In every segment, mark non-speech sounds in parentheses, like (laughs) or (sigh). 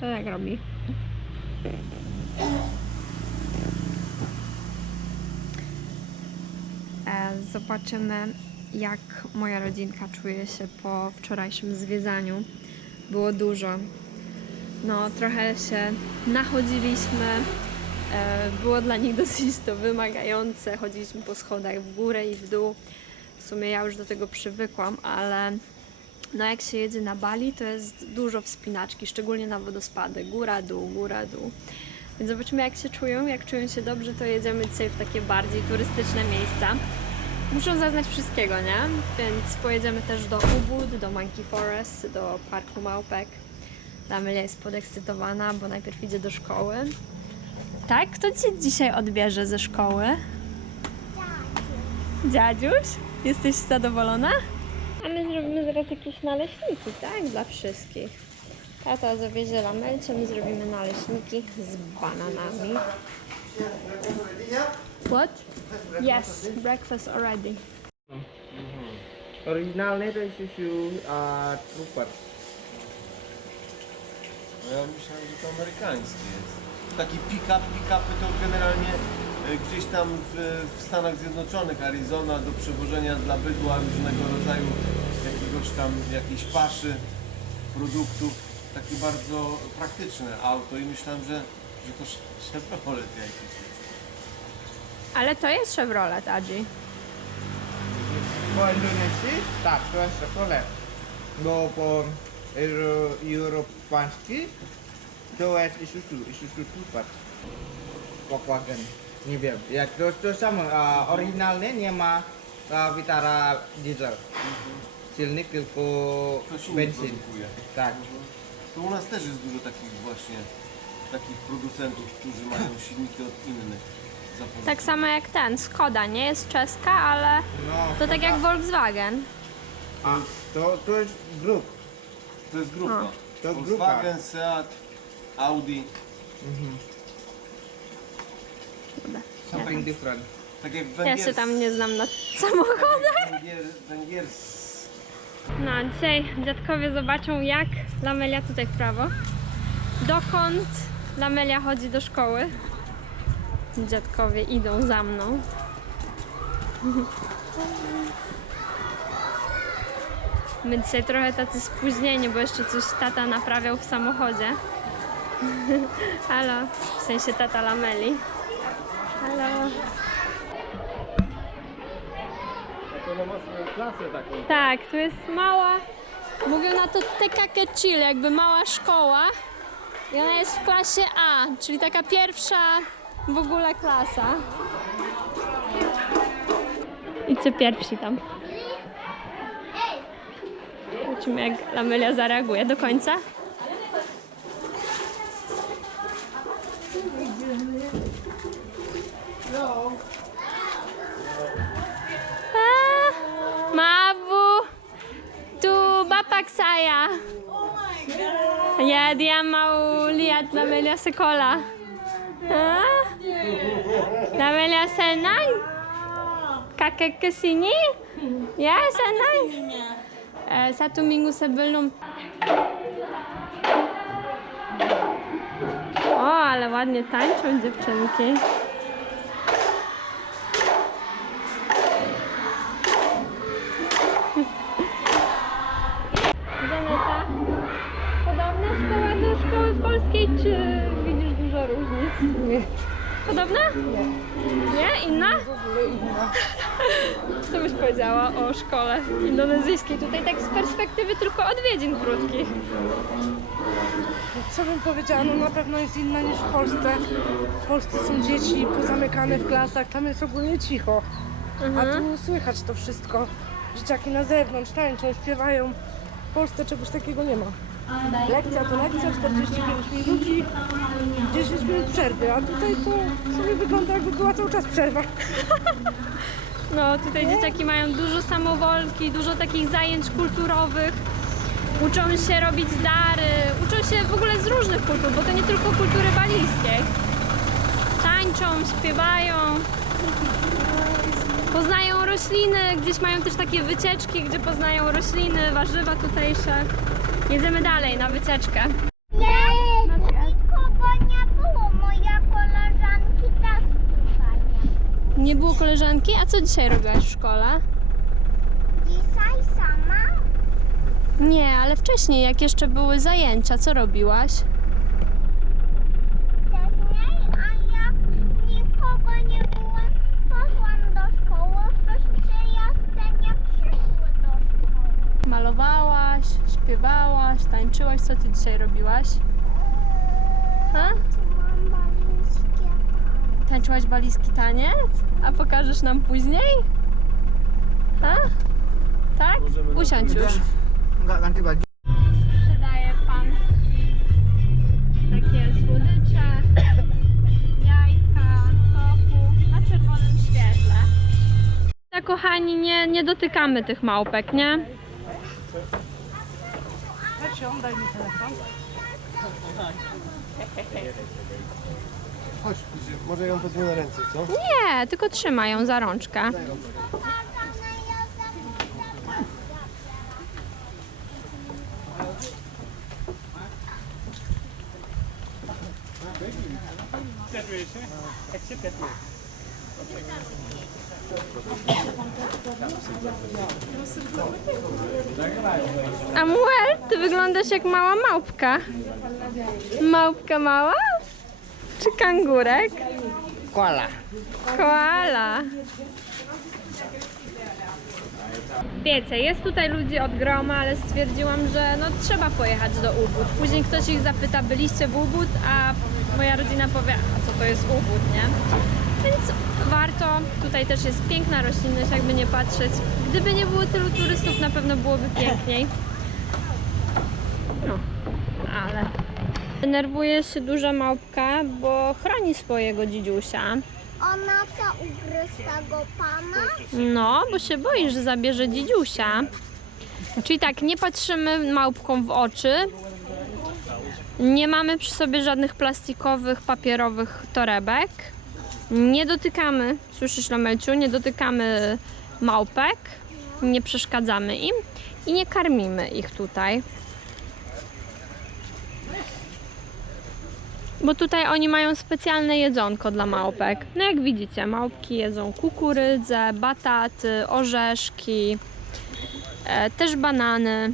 To jak robi? E, Zobaczymy, jak moja rodzinka czuje się po wczorajszym zwiedzaniu. Było dużo. No, trochę się nachodziliśmy. E, Było dla nich (laughs) dosyć to wymagające. Chodziliśmy po schodach w górę i w dół. W sumie ja już do tego przywykłam, ale no jak się jedzie na Bali, to jest dużo wspinaczki, szczególnie na wodospady. Góra, dół, góra, dół. Więc zobaczymy jak się czują. Jak czują się dobrze, to jedziemy dzisiaj w takie bardziej turystyczne miejsca. Muszą zaznać wszystkiego, nie? Więc pojedziemy też do Ubud, do Monkey Forest, do Parku Małpek. Amelia jest podekscytowana, bo najpierw idzie do szkoły. Tak? Kto cię dzisiaj odbierze ze szkoły? Dziadziuś? Jesteś zadowolona? A my zrobimy zaraz jakieś naleśniki, tak? Dla wszystkich. Tata zawiezie lamelcie, my zrobimy naleśniki z bananami. What? Yes, breakfast already. Oryginalny to jest już a, trooper. No Ja myślałem, że to amerykańskie jest. Taki pick-up, pick-upy to generalnie gdzieś tam w, w Stanach Zjednoczonych, Arizona, do przewożenia dla bydła różnego rodzaju jakiegoś tam, jakiejś paszy, produktów. Takie bardzo praktyczne auto i myślałem, że, że to Chevrolet jakiś jest. Ale to jest Chevrolet, Adzi. Po Indonesia, tak, to jest Chevrolet. Bo po Euro, Europański, to jest Isuzu, Isuzu Trooper. Volkswagen. Nie wiem, jak to, to samo, a, oryginalny nie ma a, Vitara diesel. Silnik tylko benzyn. Tak. To u nas też jest dużo takich właśnie, takich producentów, którzy mają silniki od innych. Tak samo jak ten, Skoda, nie jest czeska, ale No, to tak jak Volkswagen. a, to, to jest grup. To jest grupa. To Volkswagen, Seat, Audi. Something different. Tak jak Ja się tam nie znam na samochodach. Węgier... No, a dzisiaj dziadkowie zobaczą, jak Lamelia tutaj w prawo. Dokąd Lamelia chodzi do szkoły. Dziadkowie idą za mną. (laughs) My dzisiaj trochę tacy spóźnieni, bo jeszcze coś tata naprawiał w samochodzie. (laughs) Halo, w sensie tata Lameli. Halo. To ma swoją klasę taką. Tak, tu jest mała, mówią na to TKK Chill, jakby mała szkoła. I ona jest w klasie A, czyli taka pierwsza w ogóle klasa. Idźcie pierwsi tam. Zobaczymy jak Lamelia zareaguje do końca. Bapak saya. Ya, dia mau lihat Lamelia sekolah. Hah? Lamelia senang? Kakek ke sini? Ya, senang. Eh, satu minggu sebelum. O, ale ładnie tańczą dziewczynki. Nie, Podobna? nie. Nie? Inna? W ogóle inna. (laughs) Co byś powiedziała o szkole indonezyjskiej? Tutaj tak z perspektywy tylko odwiedzin krótkich. Co bym powiedziała, no na pewno jest inna niż w Polsce. W Polsce są dzieci pozamykane w klasach, tam jest ogólnie cicho. A Mhm. tu słychać to wszystko. Dzieciaki na zewnątrz tańczą, śpiewają. W Polsce czegoś takiego nie ma. Lekcja to lekcja, 45 minut i 10 minut przerwy, a tutaj to sobie wygląda jakby była cały czas przerwa. (laughs) No, tutaj dzieciaki mają dużo samowolki, dużo takich zajęć kulturowych. Uczą się robić dary, uczą się w ogóle z różnych kultur, bo to nie tylko kultury balijskiej. Tańczą, śpiewają, poznają rośliny, gdzieś mają też takie wycieczki, gdzie poznają rośliny, warzywa tutejsze. Jedziemy dalej na wycieczkę. Nie, nikogo nie było. Moja koleżanki też tutaj. Nie było koleżanki? A co dzisiaj robiłaś w szkole? Dzisiaj sama? Nie, ale wcześniej, jak jeszcze były zajęcia, co robiłaś? Wcześniej, a jak nikogo nie było, poszłam do szkoły. Ktoś przyjaźń nie przyszły do szkoły. Malowałaś, śpiewałaś, tańczyłaś. Co ty dzisiaj robiłaś? Ha? Tańczyłaś baliski taniec? A pokażesz nam później? Ha? Tak? Usiądź już. Sprzedaje pan takie słodycze, jajka, tofu na czerwonym świetle. Tak, kochani, nie, nie dotykamy tych małpek, nie? Ją, daj mi telefon. Chodź, może ją wezmę na ręce, co? Nie, tylko trzymają za rączkę. Amuel, ty wyglądasz jak mała małpka. Małpka mała? Czy kangurek? Koala. Koala. Wiecie, jest tutaj ludzi od groma, ale stwierdziłam, że no trzeba pojechać do Ubud. Później ktoś ich zapyta, byliście w Ubud, a moja rodzina powie, a co to jest Ubud, nie? Więc warto, tutaj też jest piękna roślinność, jakby nie patrzeć. Gdyby nie było tylu turystów, na pewno byłoby piękniej. No, ale... Denerwuje się duża małpka, bo chroni swojego dzidziusia. Ona co ugryzł tego pana? No, bo się boi, że zabierze dzidziusia. Czyli tak, nie patrzymy małpkom w oczy. Nie mamy przy sobie żadnych plastikowych, papierowych torebek. Nie dotykamy, słyszysz Lamelciu, nie dotykamy małpek. Nie przeszkadzamy im i nie karmimy ich tutaj. Bo tutaj oni mają specjalne jedzonko dla małpek. No jak widzicie, małpki jedzą kukurydzę, bataty, orzeszki, e, też banany.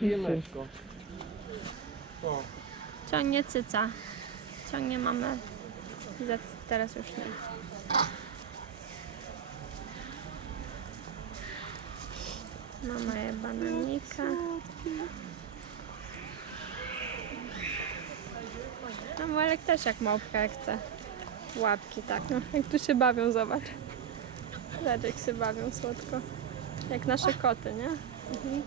Jemeczko. Ciągnie cyca. Ciągnie mamę. Za- Teraz już nie. Mama je bananika. No Molek też jak małpka jak chce. Łapki tak, no jak tu się bawią, zobacz. Zobacz jak się bawią słodko. Jak nasze koty, nie? Mhm.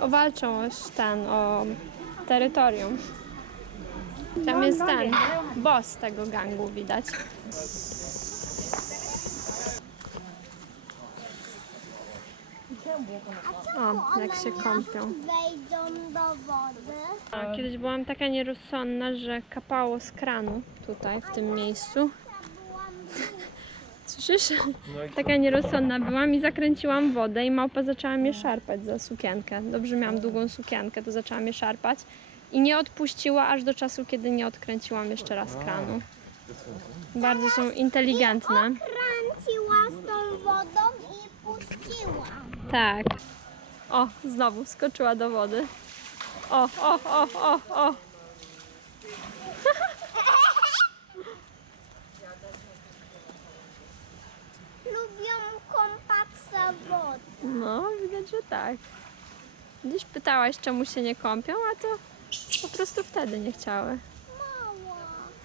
O, walczą o ten, o terytorium. Tam jest ten, boss tego gangu widać. O, jak się kąpią. Wejdą do wody. A, Kiedyś byłam taka nierozsądna, że kapało z kranu tutaj, w tym miejscu. (laughs) Słyszysz? Taka nierozsądna byłam i zakręciłam wodę i małpa zaczęła mnie szarpać za sukienkę. Dobrze miałam długą sukienkę, to zaczęła mnie szarpać. I nie odpuściła aż do czasu, kiedy nie odkręciłam jeszcze raz kranu. Bardzo są inteligentne. Kręciła z tą wodą i puściła. Tak. O, znowu skoczyła do wody. O, o, o, o, o. (laughs) Lubią kąpać się w wodzie. No, widać, że tak. Gdzieś pytałaś, czemu się nie kąpią, a to po prostu wtedy nie chciały.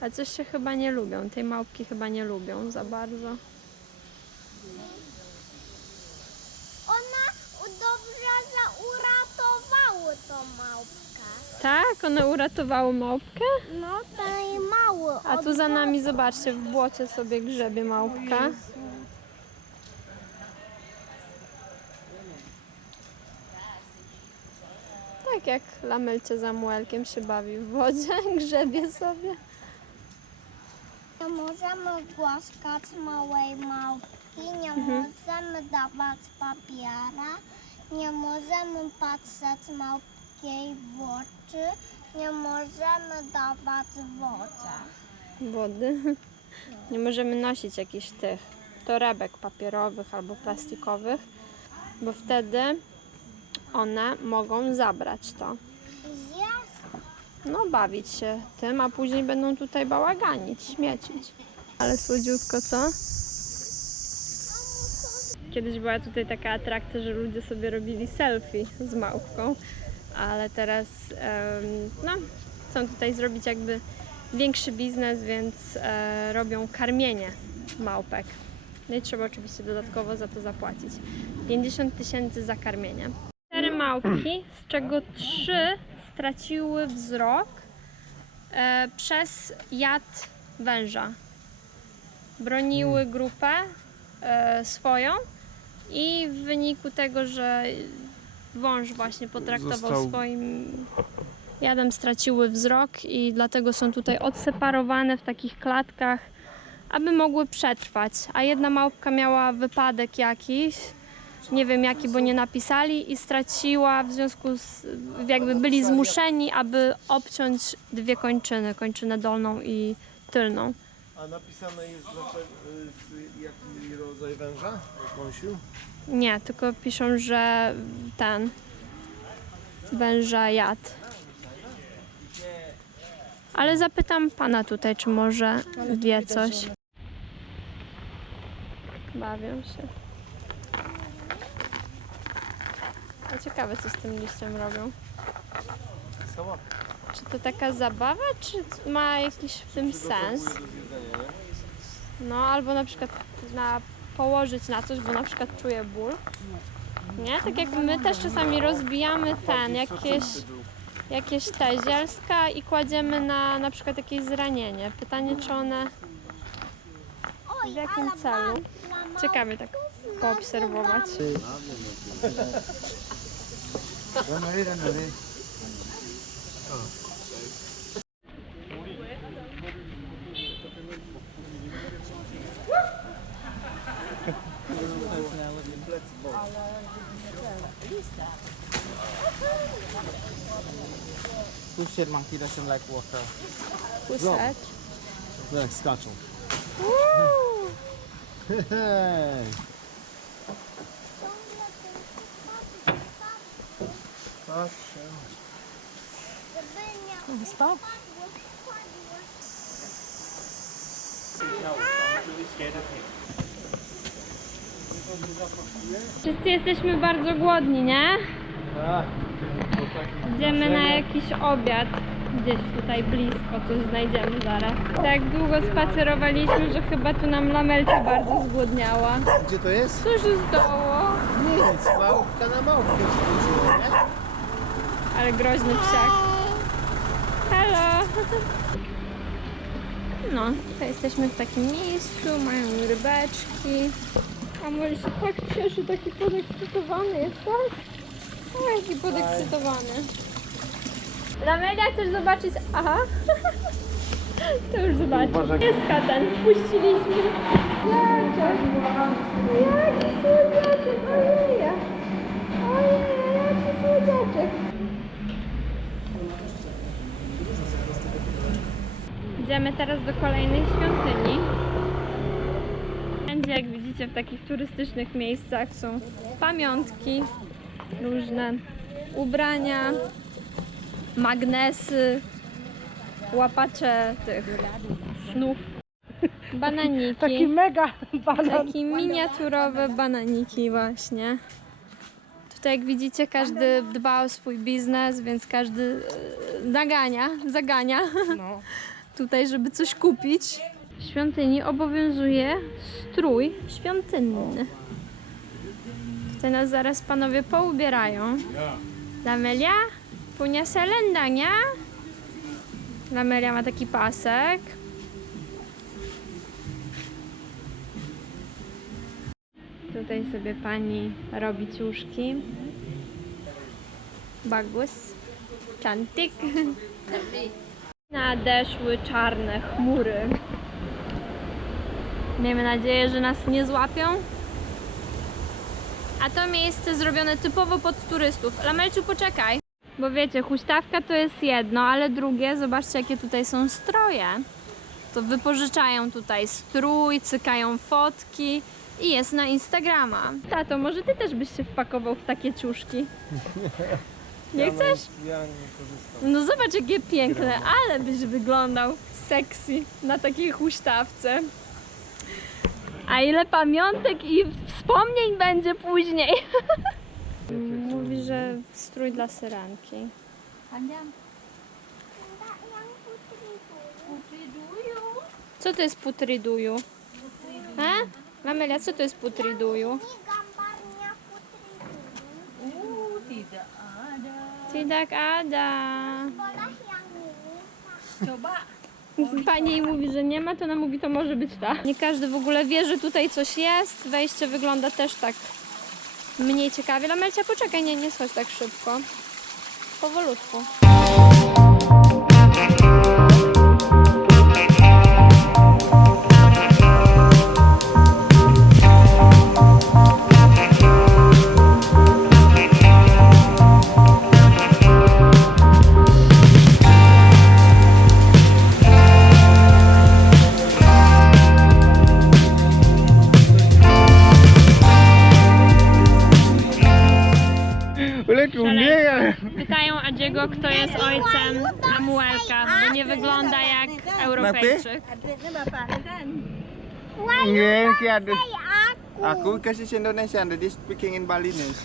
A coś się chyba nie lubią. Tej małpki chyba nie lubią za bardzo. Ona dobrze, że uratowały tą małpkę. Tak, one uratowały małpkę. No, tej mały. A tu za nami, zobaczcie, w błocie sobie grzebie małpka. Tak jak lamelcie za muelkiem się bawi w wodzie, (laughs) grzebie sobie. Nie możemy głaskać małej małpki, nie możemy dawać papiera, nie możemy patrzeć małpkiej w oczy, nie możemy dawać wodę. wody. (laughs) Nie możemy nosić jakichś tych torebek papierowych albo plastikowych, bo wtedy one mogą zabrać to. No, bawić się tym, a później będą tutaj bałaganić, śmiecić. Ale słodziutko, co? Kiedyś była tutaj taka atrakcja, że ludzie sobie robili selfie z małpką, ale teraz no, chcą tutaj zrobić jakby większy biznes, więc e, robią karmienie małpek. No i trzeba oczywiście dodatkowo za to zapłacić. 50 tysięcy za karmienie. Małpki, z czego trzy straciły wzrok e, przez jad węża. Broniły grupę e, swoją i w wyniku tego, że wąż właśnie potraktował Został- swoim jadem, straciły wzrok i dlatego są tutaj odseparowane w takich klatkach, aby mogły przetrwać. A jedna małpka miała wypadek jakiś, nie wiem jaki, bo nie napisali i straciła w związku z, jakby byli zmuszeni, aby obciąć dwie kończyny, kończynę dolną i tylną. A napisane jest y, jaki rodzaj węża? Jakąsiu? Nie, tylko piszą, że ten węża jad. Ale zapytam pana tutaj, czy może wie coś. Bawią się. A ciekawe, co z tym liściem robią. Czy to taka zabawa, czy ma jakiś w tym sens? No, albo na przykład na położyć na coś, bo na przykład czuję ból. Nie? Tak jak my też czasami rozbijamy ten, jakieś, jakieś te zielska i kładziemy na na przykład jakieś zranienie. Pytanie, czy one w jakim celu? Ciekawie tak poobserwować. (laughs) Who said monkey doesn't like water? Who's Look. that? Like scotch. Woo! (laughs) Uuu, Żeby nie Spał? Wszyscy jesteśmy bardzo głodni, nie? Idziemy na jakiś obiad. Gdzieś tutaj blisko coś znajdziemy zaraz. Tak długo spacerowaliśmy, że chyba tu nam lamelcia bardzo zgłodniała. Gdzie to jest? Co się stało? Nic, małpka na małpkę skoczyła, nie? Ale groźny psiak. Halo! No, tutaj jesteśmy w takim miejscu, mają rybeczki. A może się tak cieszy, taki podekscytowany jest, tak? O, jaki podekscytowany. Lamelia, chcesz zobaczyć? Aha. (laughs) To już zobaczysz. Jest ten, wpuściliśmy. Jaczek. Jaki słodziaczek, ojej. Ojej, jaki słodziaczek. Idziemy teraz do kolejnej świątyni. Wszędzie, jak widzicie, w takich turystycznych miejscach są pamiątki, różne ubrania, magnesy, łapacze tych snów, (laughs) bananiki. Taki mega banan. Takie miniaturowe bananiki właśnie. Tutaj jak widzicie każdy dba o swój biznes, więc każdy e, nagania, zagania No. (laughs) tutaj, żeby coś kupić. W świątyni obowiązuje strój świątynny. Tutaj nas zaraz panowie poubierają. Lamelia, punia selendania. Lamelia ma taki pasek. Tutaj sobie pani robi ciuszki. Bagus. Czantyk. Nadeszły czarne chmury. Miejmy nadzieję, że nas nie złapią. A to miejsce zrobione typowo pod turystów. Lamelciu, poczekaj. Bo wiecie, huśtawka to jest jedno, ale drugie, zobaczcie jakie tutaj są stroje. to wypożyczają tutaj strój, cykają fotki i jest na Instagrama. Tato, może ty też byś się wpakował w takie ciuszki? (laughs) Nie chcesz? Ja nie korzystam. No zobacz jakie piękne, ale byś wyglądał sexy na takiej huśtawce. A ile pamiątek i wspomnień będzie później. Mówi, że strój dla dulu. Co to jest putriduju? A? Mamelia, co to jest putriduju? Tidak ada. Sekolah yang ini. Pani mówi, że nie ma, to ona mówi, to może być ta. Nie każdy w ogóle wie, że tutaj coś jest. Wejście wygląda też tak mniej ciekawie. Lamelcia, poczekaj, nie, nie schodź tak szybko. Powolutku. ate? Adiknya bapaknya kan. Wah, yeah, ki ada. Aku. Aku kasih Indonesia, jadi speaking in Balinese.